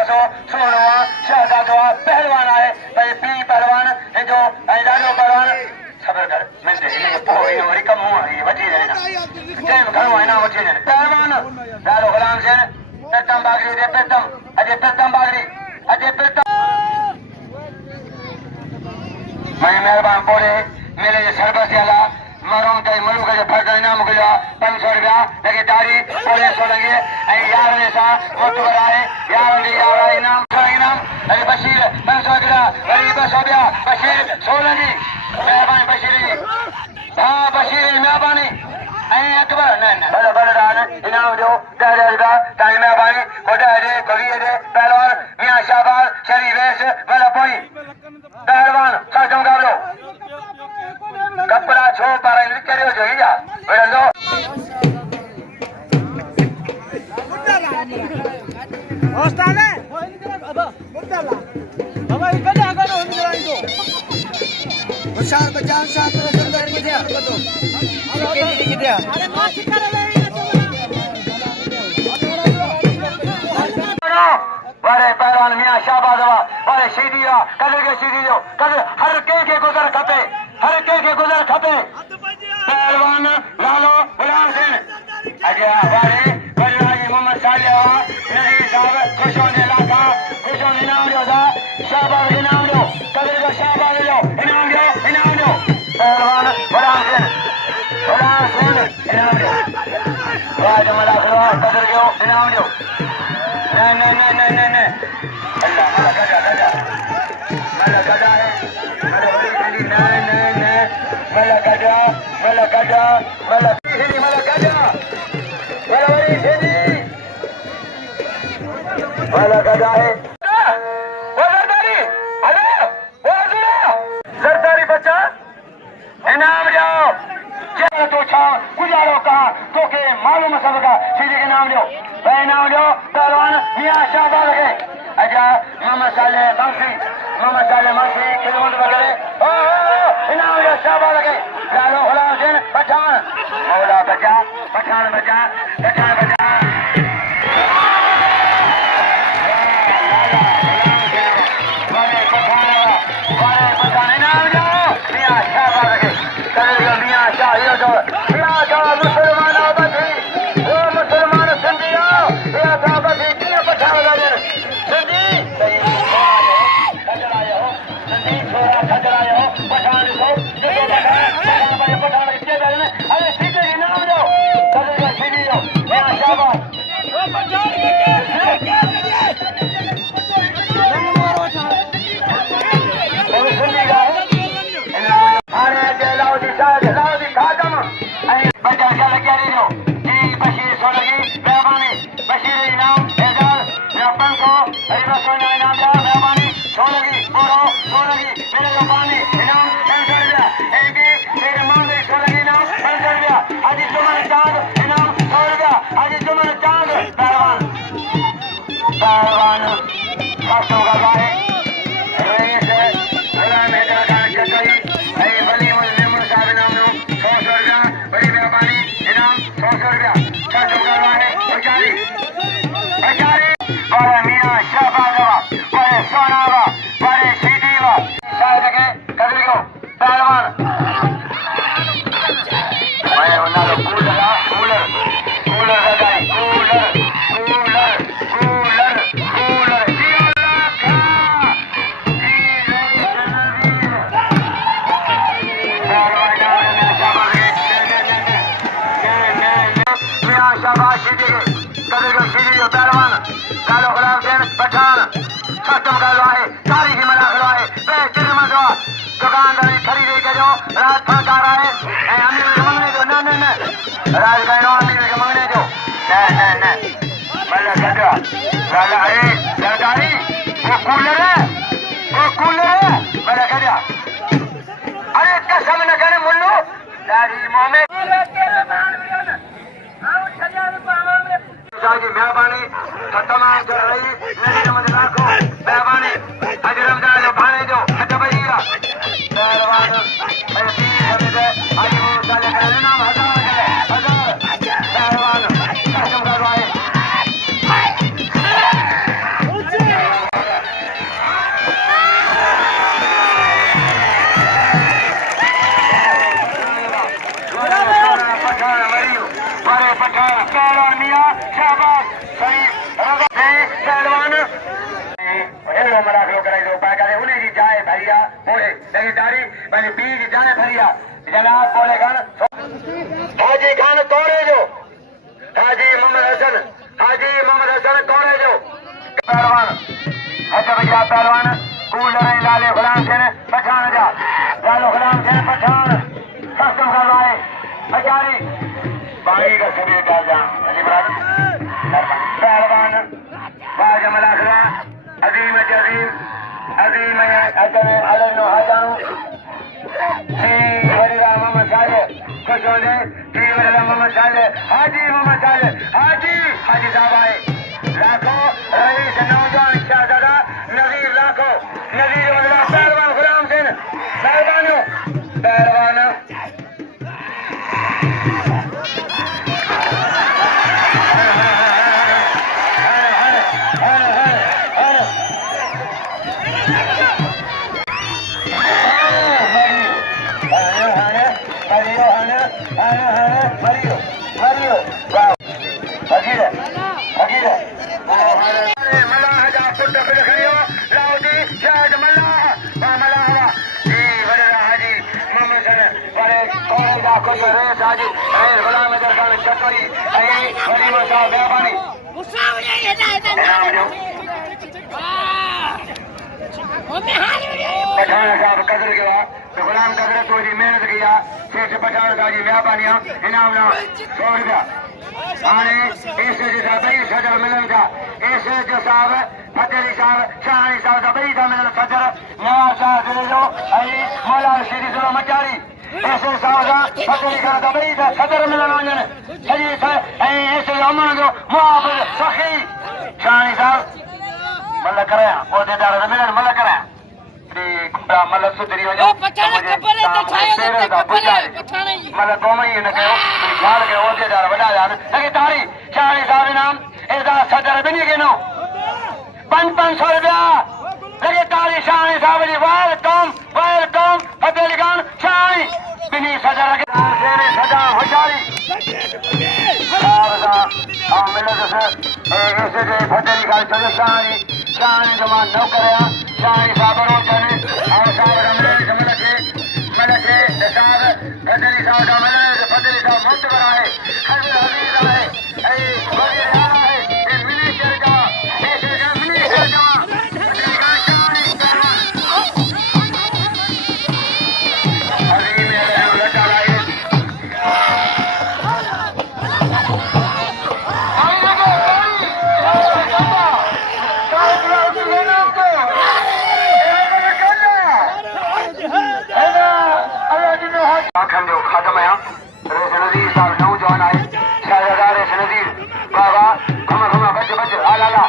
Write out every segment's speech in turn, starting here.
प्यासो सोनवा शहजादवा पहलवान आए भाई पी पहलवान जो राजो पहलवान सबर कर मैं देखने पोई और कम हुआ ये बची जाएगा टाइम खड़ो है ना बची जाए पहलवान दारो गुलाम सेन पेटम बागरी दे पेटम अजय पेटम बागरी अजय पेटम मैं मेहरबान बोले मेरे ये सरबत याला मरों कई मनु का फर्क इनाम मिला 500 रुपया लगे तारी बोले सोलंगे यार ने सा वोट कराए यार ने यार इनाम अरे बशीर 500 रुपया गरीब 200 रुपया बशीर सोलंगी मेहरबानी बशीर हाँ बशीर मेहरबानी अकबर बड़ा बड़ा दान इनाम दो 10 रुपया ताई मेहरबानी कोटा दे कवि दे पहलवान मियां शाहबाज शरीफ वाला पोई पहलवान सजों गावलो कपड़ा छो पारा निकरियो जो या बेलो ओस्ताद है मुद्दाला बाबा इकडे आगो होंदिराई तो होशार बचाव शास्त्र सुंदर किथे आगो किथे अरे माछी करले बड़े पहलवान मियां शाहबाज बड़े सीधिया कदर के सीधी जो कदर हर के गुजर खपे हर के गुजर खपे पहलवान लालो गुलाम सिंह अजय हमारे बजराजी मोहम्मद सालिया नजीर साहब खुशों ने लाखा खुशों ने इनाम दो शाहबाज इनाम दो कदर का शाहबाज दो इनाम दो पहलवान गुलाम सिंह इनाम दो राज मला खिलवाड़ कदर के इनाम दो नहीं अल्लाह मला गजा है मला बड़ी खेली नहीं मला गजा मला गजा मला बड़ी खेली मला गजा है वो सरदारी हेलो वो सरदारी बच्चा इनाम जाओ चलो तो छाव गुजारो कहा तो के मालूम सबका सीधे के नाम दो भाई नाम दो पहलवान मियां शाहबाज के अजा मोहम्मद साले मासी खिलमत वगैरह इनाम दो शाहबाज के लालो गुलाम सिंह पठान मौला बचा पठान बचा इनाम दो मियां शाहबाज के करेगा मियां शाह ये तो मियां शाह मुसलमानों बची वो मुसलमान सिंधिया मियां शाह बची किया पठान लगे सिंधी खजराए हो सिंधी छोरा खजराए हो पठान को देखो पठान के बारे में अरे सीधे इनाम दो करेगा सीधी दो मियां शाहबाज वो पठान के बचा क्या लग रही हो जी बशीर सोलगी मेहरबानी बशीर इनाम एजाज व्यापन को हरिबा सोना इनाम जा मेहरबानी सोलगी बोलो सोलगी मेरे को पानी इनाम 500 रुपया एक मेरे मां में सोलगी इनाम 500 रुपया आज जुमन चांद इनाम 100 रुपया आज जुमन चांद पहलवान खासों का गाय रईस गुलाम हैदर खान कटोई आई वली मुल्क साहब इनाम 100 रुपया बड़ी मेहरबानी इनाम 100 रुपया खासों का गाय बेचारी बड़े मियां शाहबाजवा बड़े सोनावा बड़े सीधीवा शायद के कदर को पहलवान मैं उन्हें कूलर लगाई कूलर पहलवान लालो गुलाम सिंह पठान कस्टम करवाए तारीखी मना करवाए बेहतर मजवा दुकानदारी खरीदे के जो रात फंका रहा है अमीर के मंगने जो न राज गए अमीर के मंगने जो न मतलब गजा लाला अरे सरदारी वो कूलर है मतलब गजा अरे कसम न करे मुल्लू दारी मोहम्मद की मेहरबानी तमाम कर रही नदी नमद लाखों मेहरबानी हजरमदार जो भाने जो खतबैया पहलवान नाम हजार पहलवान कसम करवाए बड़े पठान पहलवान मियां शाबाश सही पहलवान हेलो मरा लो कराई दो पा करे उन्हें जी जाए भैया बोले लेकिन तारी मैंने बीज जाए भैया जनाब बोले खान हाजी खान तोड़े जो हाजी मोहम्मद हसन तोड़े जो पहलवान अच्छा भैया पहलवान कूल रहे लाले गुलाम से पठान जा लालो गुलाम से पठान कस्टम करवाए हजारी बागी का सभी डाल जा अजी पहलवान बाज मलाखला अजीम अजीम अदनो हजाऊ मोहम्मद साले खुश हो जाए मोहम्मद साले हाजी मोहम्मद साले हाजी साहब आए लाखों रईस नौजवान शहजादा नजीर लाखों नजीर वगैरह पहलवान गुलाम सिंह पहलवान पठान साहब कदर किया तो गुलाम कदर तो जी मेहनत किया शेष पठान साहब जी मेहरबानियां इनाम ना 100 रुपया आने इस जैसा 20,000 मिलन था इस जो साहब फतेहली साहब शाहनी साहब का 20,000 मिलन सदर नवाब साहब दिले जो आई मौला श्री सुनो मचारी ऐसे साहब फतेहली साहब का 20,000 सदर मिलन वंजन सजी साहब ऐसे अमन जो मुआफिज सखी शाहनी साहब मल कराया ओदेदार मिलन मल कराया मतलब सुधरी हो जाओ मतलब दोनों ही न कहो ख्याल के ओहदेदार वॾा जान लगे तारी शाहनी साहब इनाम एदा सदर बनी के नो 500 रुपया लगे तारी शाहनी साहब जी वेलकम फतेहली खान शाहनी बिनी सदर के शेरे सदा होशारी साहब मिले ऐसे जे फतेहली खान चलो शाहनी जमान न करया शाहनी साहब रो जाने और साहब रमले जमल के साहब फतेहली साहब का मले फतेहली साहब मुक्त कराए हबीब आए ए वजीर आया है ये मिनी चरका ऐसे का मिनी चरका अभी मेरे लटा लाए खंडो खत्म है रेस नजीर साहब नौजवान आए शहजादा रेस नजीर बाबा घुमा बच आलाला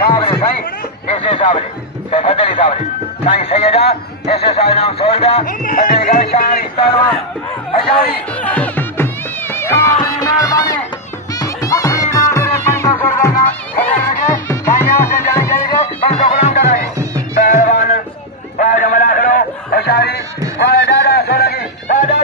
साबरे सही ऐसे साबरे फतेहली साबरे साईं सैयदा ऐसे साहब नाम 100 रुपया फतेहली खान शाहनी पहलवान हजारी शाहनी मेहरबानी अपनी नाम रे 500 रुपया ना फतेहली के साईं से जाने चाहिए 500 गुलाम कराए पहलवान बाज मला करो हजारी बाज दादा सोलगी दादा